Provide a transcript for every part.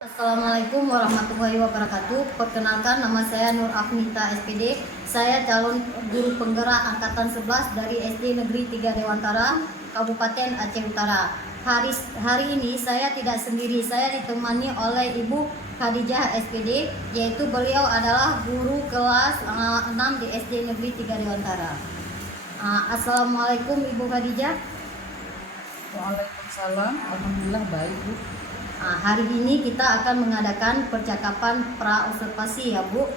Assalamualaikum warahmatullahi wabarakatuh. Perkenalkan, nama saya Nur Afnita SPD. Saya calon guru penggerak angkatan 11 dari SD Negeri 3 Dewantara, Kabupaten Aceh Utara. Hari ini saya tidak sendiri, saya ditemani oleh Ibu Khadijah SPD, yaitu beliau adalah guru kelas 6 di SD Negeri 3 Dewantara. Assalamualaikum Ibu Khadijah. Waalaikumsalam, alhamdulillah baik Bu. Hari ini kita akan mengadakan percakapan pra-observasi ya Bu.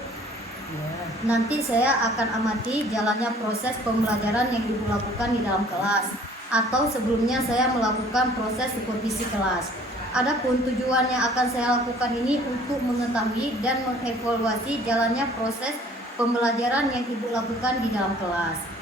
Ya. Nanti saya akan amati jalannya proses pembelajaran yang Ibu lakukan di dalam kelas, atau sebelumnya saya melakukan proses supervisi kelas. Adapun tujuan yang akan saya lakukan ini untuk mengetahui dan mengevaluasi jalannya proses pembelajaran yang Ibu lakukan di dalam kelas.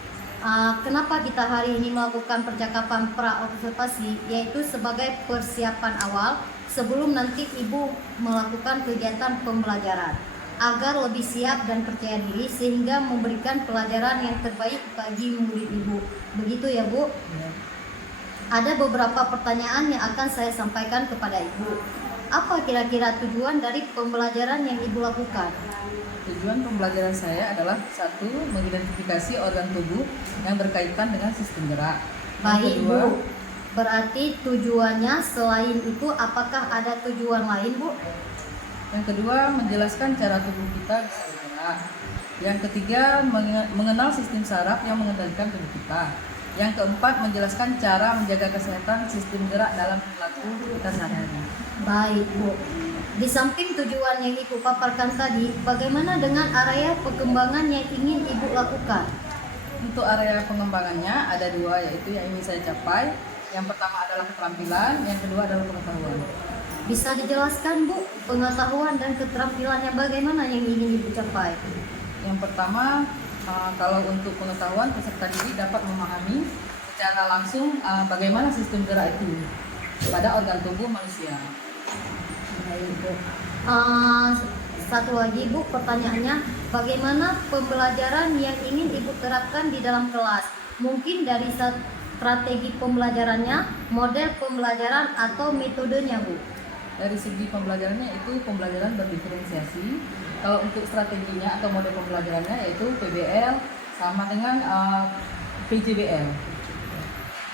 Kenapa kita hari ini melakukan percakapan pra-observasi, yaitu sebagai persiapan awal sebelum nanti Ibu melakukan kegiatan pembelajaran, agar lebih siap dan percaya diri sehingga memberikan pelajaran yang terbaik bagi murid Ibu. Begitu ya Bu? Ya. Ada beberapa pertanyaan yang akan saya sampaikan kepada Ibu. Apa kira-kira tujuan dari pembelajaran yang Ibu lakukan? Tujuan pembelajaran saya adalah satu, mengidentifikasi organ tubuh yang berkaitan dengan sistem gerak. Baik Yang kedua, Bu, berarti tujuannya selain itu apakah ada tujuan lain Bu? menjelaskan cara tubuh kita bisa bergerak. Yang ketiga, mengenal sistem saraf yang mengendalikan tubuh kita. Yang keempat, menjelaskan cara menjaga kesehatan sistem gerak dalam perilaku kita sehari-hari. Baik Bu, di samping tujuan yang Ibu paparkan tadi, bagaimana dengan area perkembangan yang ingin Ibu lakukan? Untuk area pengembangannya ada dua, yaitu yang ingin saya capai. Yang pertama adalah keterampilan, yang kedua adalah pengetahuan. Bisa dijelaskan Bu, pengetahuan dan keterampilannya bagaimana yang ingin Ibu capai? Yang pertama, kalau untuk pengetahuan, peserta didik dapat memahami secara langsung bagaimana sistem gerak itu pada organ tubuh manusia. Baik Bu. Satu lagi Bu, pertanyaannya, bagaimana pembelajaran yang ingin Ibu terapkan di dalam kelas? Mungkin dari strategi pembelajarannya, model pembelajaran, atau metodenya Bu? Dari segi pembelajarannya itu pembelajaran berdiferensiasi. Kalau untuk strateginya atau model pembelajarannya yaitu PBL sama dengan PJBL.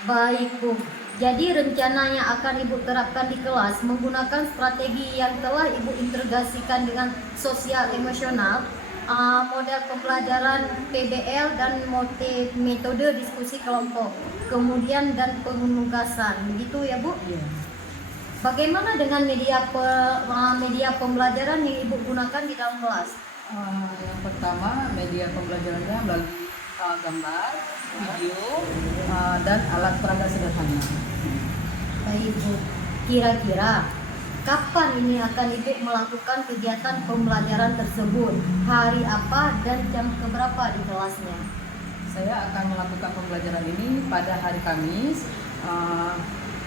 Baik Bu, jadi rencana yang akan Ibu terapkan di kelas menggunakan strategi yang telah Ibu integrasikan dengan sosial emosional, model pembelajaran PBL, dan metode diskusi kelompok, kemudian dan penugasan, begitu ya Bu? Iya. Bagaimana dengan media pembelajaran yang Ibu gunakan di dalam kelas? Yang pertama, media pembelajarannya melalui gambar, video, dan alat peraga sederhana. Baik Bu, kira-kira kapan ini akan Ibu melakukan kegiatan pembelajaran tersebut? Hari apa dan jam keberapa di kelasnya? Saya akan melakukan pembelajaran ini pada hari Kamis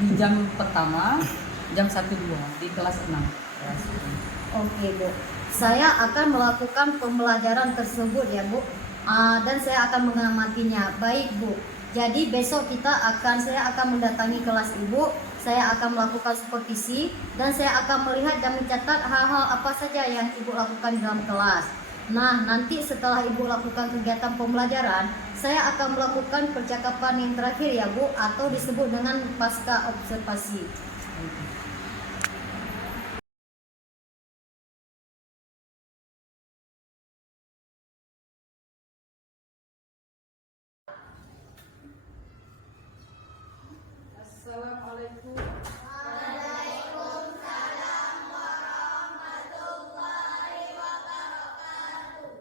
di jam pertama, jam 1-2 di kelas 6. Oke Bu, saya akan melakukan pembelajaran tersebut ya Bu, dan saya akan mengamatinya. Baik Bu, jadi besok saya akan mendatangi kelas Ibu, saya akan melakukan supervisi, dan saya akan melihat dan mencatat hal-hal apa saja yang Ibu lakukan di dalam kelas. Nah, nanti setelah Ibu lakukan kegiatan pembelajaran, saya akan melakukan percakapan yang terakhir ya Bu, atau disebut dengan pasca observasi. Assalamualaikum. Waalaikumsalam warahmatullahi wabarakatuh.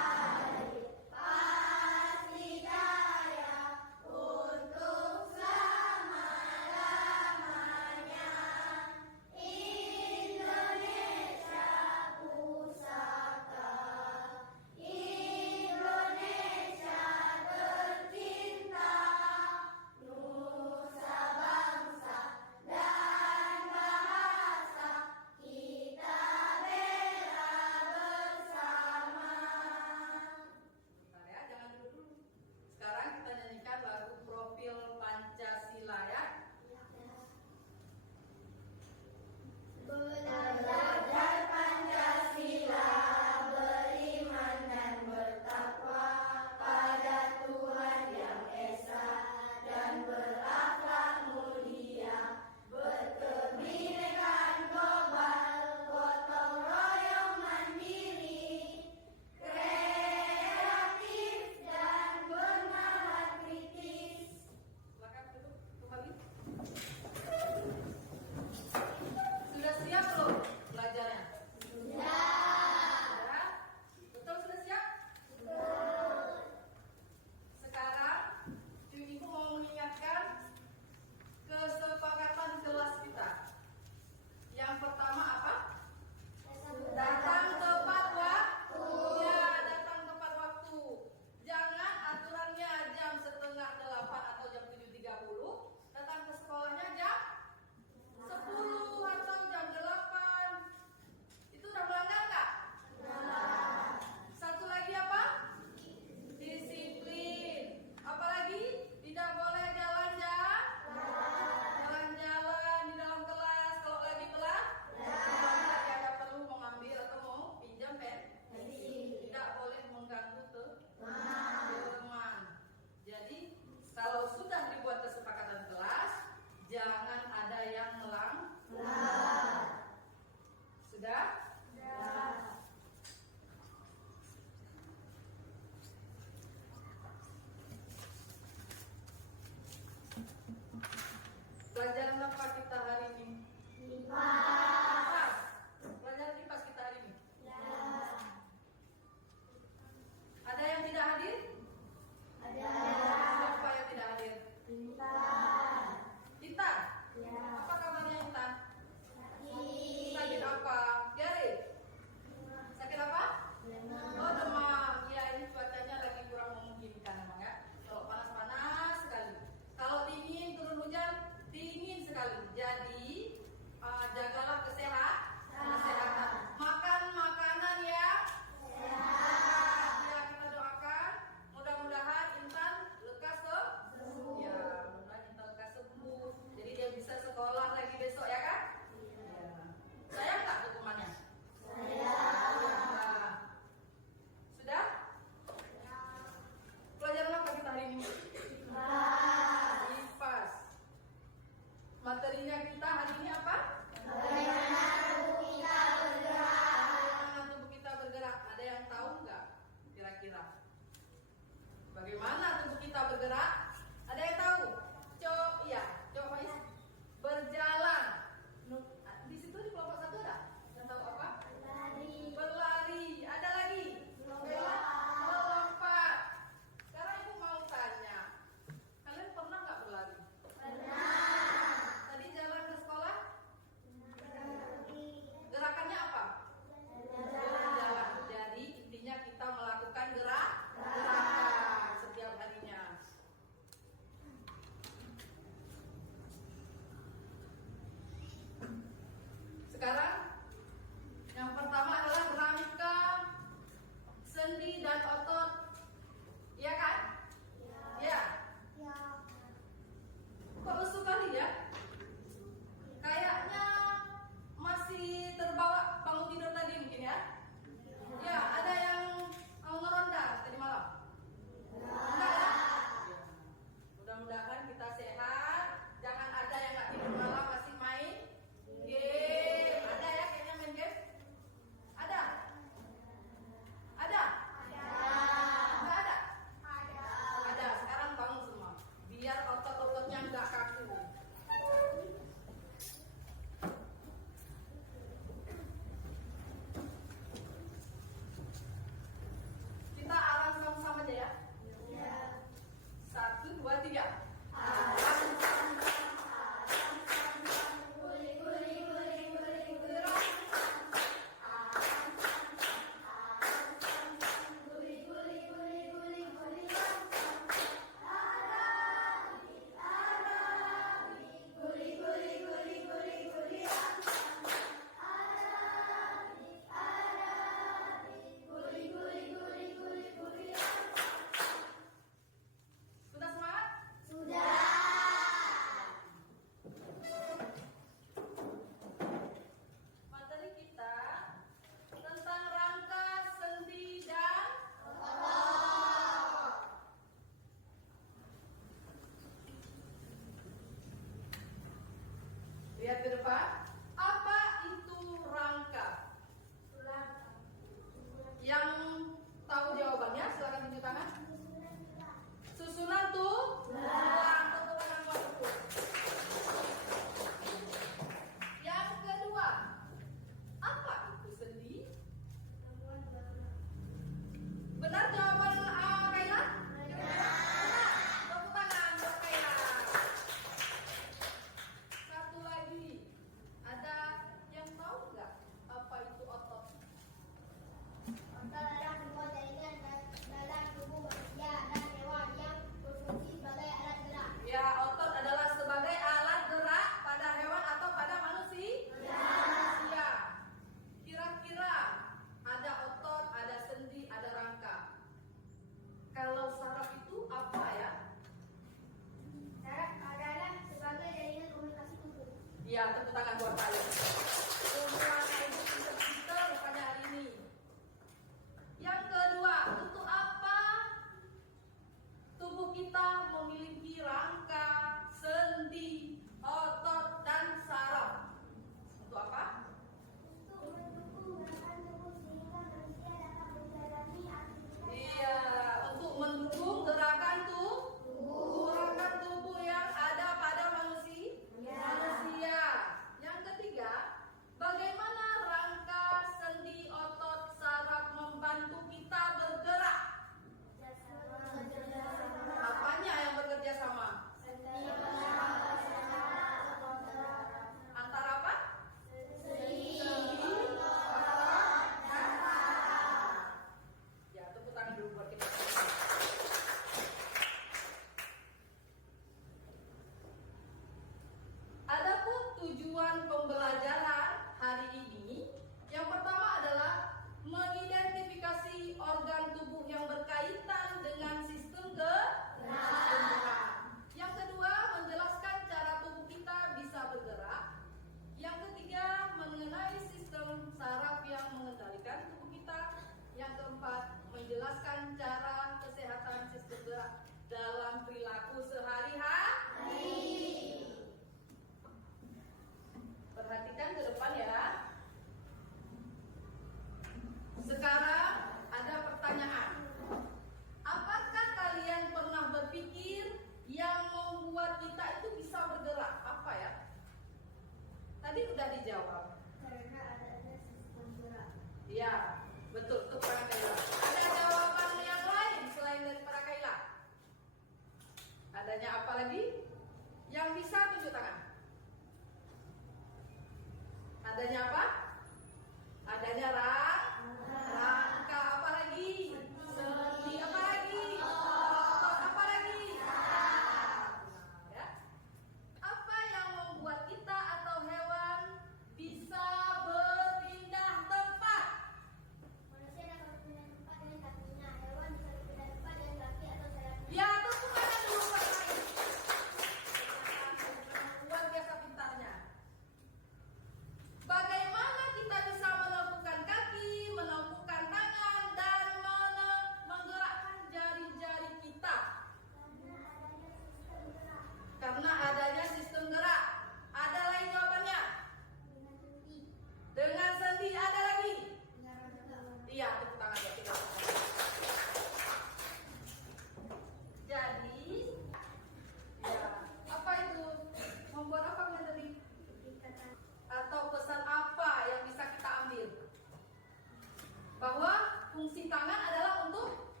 fungsi tangan adalah untuk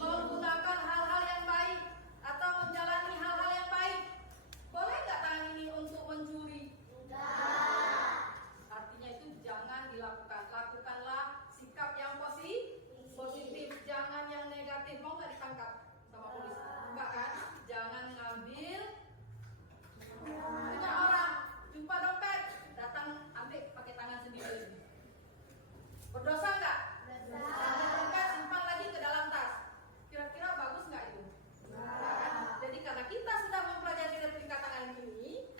menggunakan hal-hal yang baik atau menjalani hal-hal yang baik. Boleh nggak tangan ini untuk mencuri? Artinya itu jangan dilakukan. Lakukanlah sikap yang positif, jangan yang negatif. Mau nggak ditangkap sama polisi? Enggak kan? Jangan ngambil. Punya orang jumpa dompet, datang ambil pakai tangan sendiri. Berdosa nggak? Ambil dompet, simpan lagi ke dalam tas. Kira-kira bagus nggak itu? Nah, jadi karena kita sudah mempelajari replika tangan ini,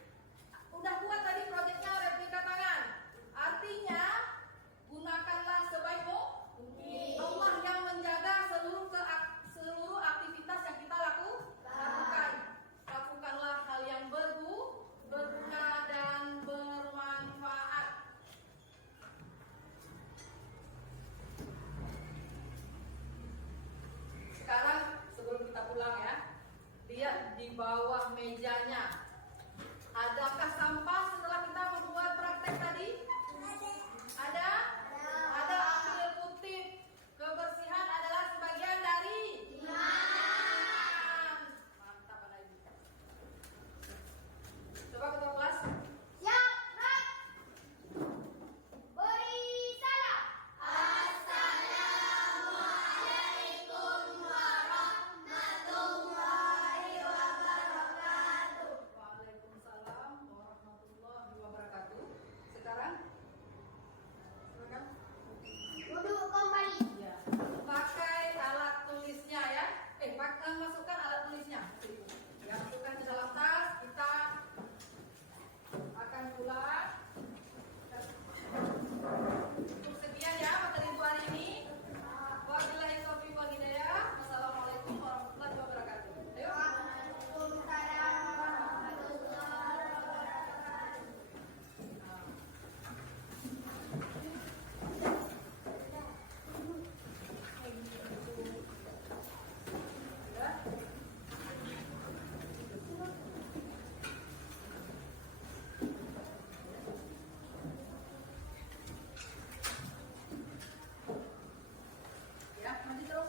udah buat tadi proyeknya replika tangan. Artinya gunakanlah sebaik mungkin. Allah yang menjaga seluruh aktivitas yang kita lakukan. Lakukanlah hal yang berguna dan bermanfaat. Sekarang sebelum kita pulang ya, lihat di bawah mejanya. Adakah sampah setelah kita membuat praktek tadi? Ada? Ada. Ambil kutip. Kebersihan adalah sebagian dari iman. Mantap anak ibu. Coba ketua kelas. Waalaikumsalam warahmatullahi wabarakatuh. Sekarang silakan. Duduk kembali. Ya. Pakai alat tulisnya ya. Masukkan alat tulisnya. Ya, masukkan ke dalam tas. Kita akan pulang. Cukup sekian ya materi untuk hari ini. Wabillahi taufiq wal hidayah. Wassalamualaikum warahmatullahi wabarakatuh. Ayo. Waalaikumsalam warahmatullahi wabarakatuh. Ya, maju terus.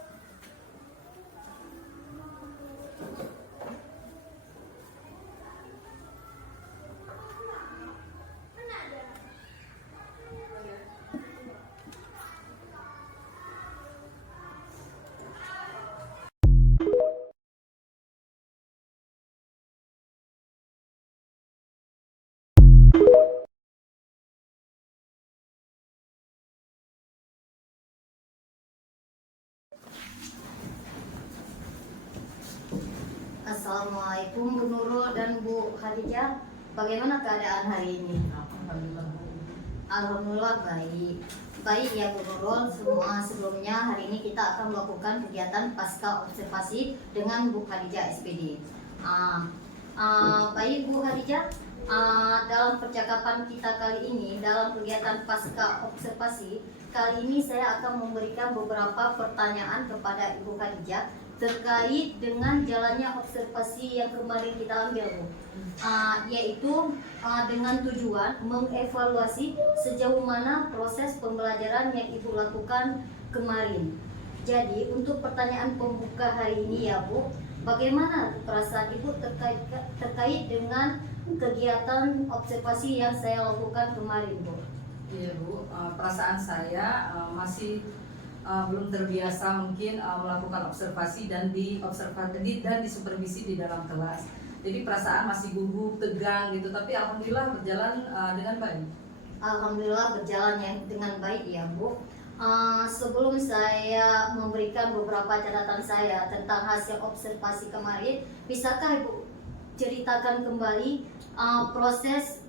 Mana ada? Assalamualaikum Bu Nurul dan Bu Khadijah. Bagaimana keadaan hari ini? Alhamdulillah. Alhamdulillah baik. Baik ya Bu Nurul. Sebelumnya hari ini kita akan melakukan kegiatan pasca observasi dengan Bu Khadijah SPD. Baik Bu Khadijah. Dalam percakapan kita kali ini, dalam kegiatan pasca observasi kali ini saya akan memberikan beberapa pertanyaan kepada Ibu Khadijah terkait dengan jalannya observasi yang kemarin kita ambil, Bu. Yaitu dengan tujuan mengevaluasi sejauh mana proses pembelajaran yang Ibu lakukan kemarin. Jadi untuk pertanyaan pembuka hari ini ya Bu, bagaimana perasaan Ibu terkait dengan kegiatan observasi yang saya lakukan kemarin, Bu? Iya Bu, perasaan saya masih belum terbiasa mungkin melakukan observasi dan disupervisi di dalam kelas. Jadi perasaan masih gugup, tegang gitu, tapi alhamdulillah berjalan dengan baik. Alhamdulillah berjalan dengan baik ya Bu. Sebelum saya memberikan beberapa catatan saya tentang hasil observasi kemarin, bisakah Ibu ceritakan kembali proses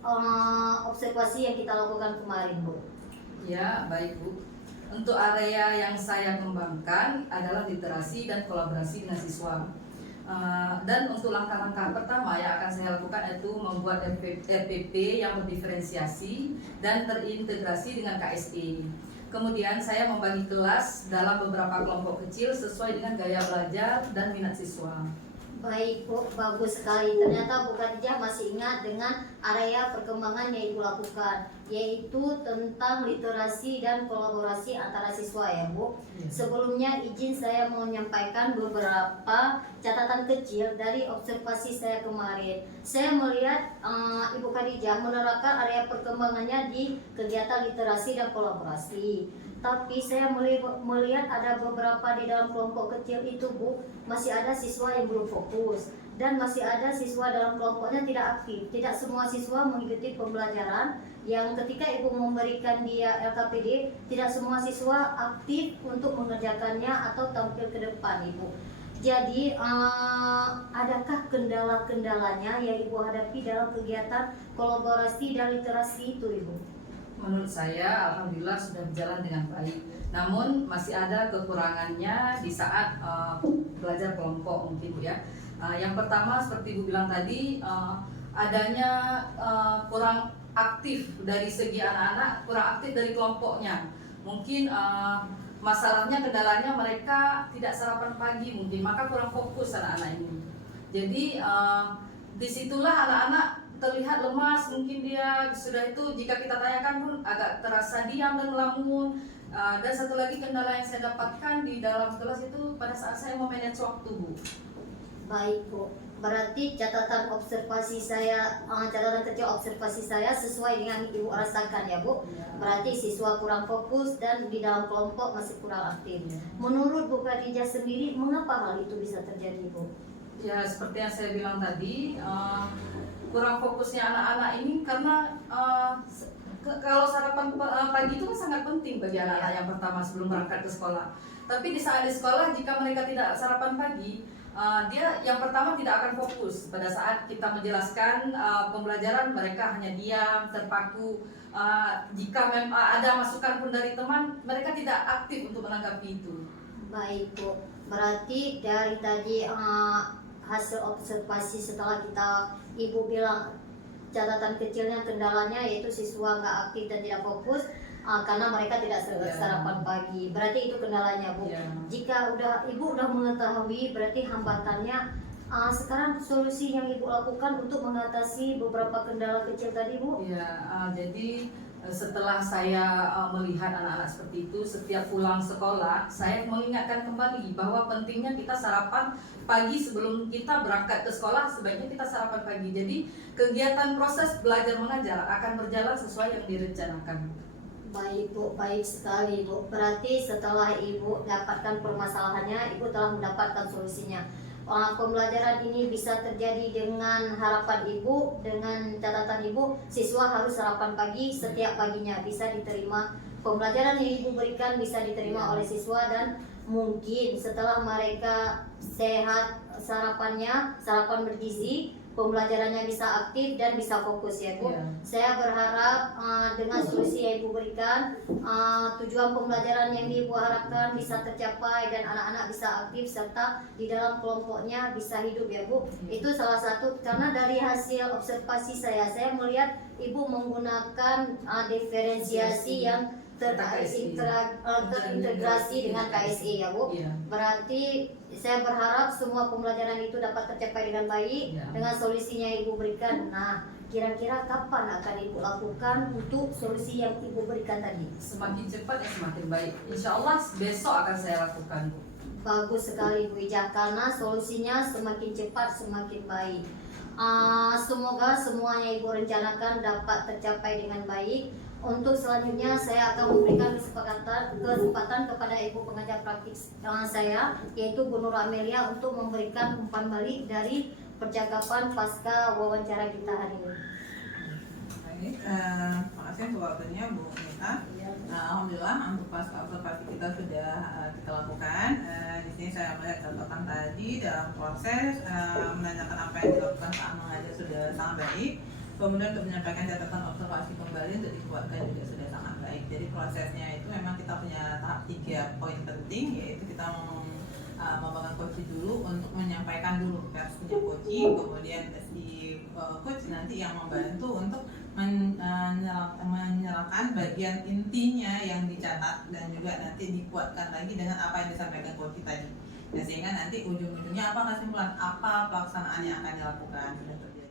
observasi yang kita lakukan kemarin, Bu? Ya, baik Bu. Untuk area yang saya kembangkan adalah literasi dan kolaborasi dengan siswa. Dan untuk langkah-langkah pertama yang akan saya lakukan yaitu membuat RPP yang berdiferensiasi dan terintegrasi dengan KSE. Kemudian saya membagi kelas dalam beberapa kelompok kecil sesuai dengan gaya belajar dan minat siswa. Baik Bu, bagus sekali. Ternyata Bu Khadijah masih ingat dengan area perkembangan yang Ibu lakukan, yaitu tentang literasi dan kolaborasi antara siswa ya Bu. Sebelumnya izin saya menyampaikan beberapa catatan kecil dari observasi saya kemarin. Saya melihat Ibu Khadijah menerapkan area perkembangannya di kegiatan literasi dan kolaborasi. Tapi saya melihat ada beberapa di dalam kelompok kecil itu Bu, masih ada siswa yang belum fokus dan masih ada siswa dalam kelompoknya tidak aktif. Tidak semua siswa mengikuti pembelajaran yang ketika Ibu memberikan dia LKPD, tidak semua siswa aktif untuk mengerjakannya atau tampil ke depan Ibu. Jadi adakah kendala-kendalanya yang Ibu hadapi dalam kegiatan kolaborasi dan literasi itu Ibu? Menurut saya, alhamdulillah sudah berjalan dengan baik. Namun masih ada kekurangannya di saat belajar kelompok mungkin Bu ya. Yang pertama seperti Ibu bilang tadi, adanya kurang aktif dari segi anak-anak, kurang aktif dari kelompoknya. Mungkin masalahnya, kendalanya mereka tidak sarapan pagi mungkin, maka kurang fokus anak-anak ini. Jadi disitulah anak-anak terlihat lemas, mungkin dia sudah itu jika kita tanyakan pun agak terasa diam dan melamun. Dan satu lagi kendala yang saya dapatkan di dalam kelas itu pada saat saya memanage waktu Bu. Baik Bu, berarti catatan observasi saya, catatan kecil observasi saya sesuai dengan Ibu rasakan ya Bu. Berarti siswa kurang fokus dan di dalam kelompok masih kurang aktif. Menurut Bu Khadijah sendiri, mengapa hal itu bisa terjadi Bu? Ya seperti yang saya bilang tadi, kurang fokusnya anak-anak ini karena kalau sarapan pagi itu kan sangat penting bagi anak-anak yang pertama sebelum berangkat ke sekolah. Tapi di saat di sekolah jika mereka tidak sarapan pagi, dia yang pertama tidak akan fokus. Pada saat kita menjelaskan pembelajaran, mereka hanya diam, terpaku. Jika ada masukan pun dari teman, mereka tidak aktif untuk menanggapi itu. Baik Bu, berarti dari tadi hasil observasi setelah Ibu bilang catatan kecilnya, kendalanya yaitu siswa nggak aktif dan tidak fokus karena mereka tidak sarapan pagi. Berarti itu kendalanya Bu. Jika Ibu udah mengetahui, berarti hambatannya sekarang solusi yang Ibu lakukan untuk mengatasi beberapa kendala kecil tadi Bu? Jadi setelah saya melihat anak-anak seperti itu, setiap pulang sekolah saya mengingatkan kembali bahwa pentingnya kita sarapan pagi sebelum kita berangkat ke sekolah. Sebaiknya kita sarapan pagi. Jadi kegiatan proses belajar mengajar akan berjalan sesuai yang direncanakan. Baik Bu, baik sekali Bu. Berarti setelah Ibu dapatkan permasalahannya, Ibu telah mendapatkan solusinya. Pembelajaran ini bisa terjadi dengan harapan Ibu, dengan catatan Ibu, siswa harus sarapan pagi setiap paginya, bisa diterima. Pembelajaran yang Ibu berikan bisa diterima oleh siswa dan mungkin setelah mereka sehat sarapan bergizi, pembelajarannya bisa aktif dan bisa fokus ya Bu. Saya berharap dengan solusi yang Ibu berikan, tujuan pembelajaran yang Ibu harapkan bisa tercapai dan anak-anak bisa aktif serta di dalam kelompoknya bisa hidup ya Bu. Itu salah satu, karena dari hasil observasi saya melihat Ibu menggunakan diferensiasi yang terintegrasi dengan KSE ya Bu. Berarti saya berharap semua pembelajaran itu dapat tercapai dengan baik dengan solusinya yang Ibu berikan. Nah, kira-kira kapan akan Ibu lakukan untuk solusi yang Ibu berikan tadi? Semakin cepat ya semakin baik. Insya Allah besok akan saya lakukan Bu. Bagus sekali Bu Ijah, karena solusinya semakin cepat semakin baik. Semoga semuanya Ibu rencanakan dapat tercapai dengan baik. Untuk selanjutnya saya akan memberikan kesempatan kepada Ibu pengajar praktik saya, yaitu Bu Nur Amelia, untuk memberikan umpan balik dari percakapan pasca wawancara kita hari ini. Baik, makasih untuk waktunya Bu Nita. Alhamdulillah untuk pasca observasi kita sudah kita lakukan. Di sini saya melihat catatan tadi dalam proses menanyakan apa yang dilakukan saat mengajar sudah sangat baik. Kemudian untuk menyampaikan catatan observasi kembali untuk dikuatkan juga sudah sangat baik. Jadi prosesnya itu memang kita punya tahap 3 poin penting, yaitu kita membangun coach dulu untuk menyampaikan dulu versinya coach, kemudian si coach nanti yang membantu untuk menyerahkan bagian intinya yang dicatat dan juga nanti dikuatkan lagi dengan apa yang disampaikan coach tadi. Nah, sehingga nanti ujung-ujungnya apa kesimpulan, apa pelaksanaan yang akan dilakukan sudah terjadi.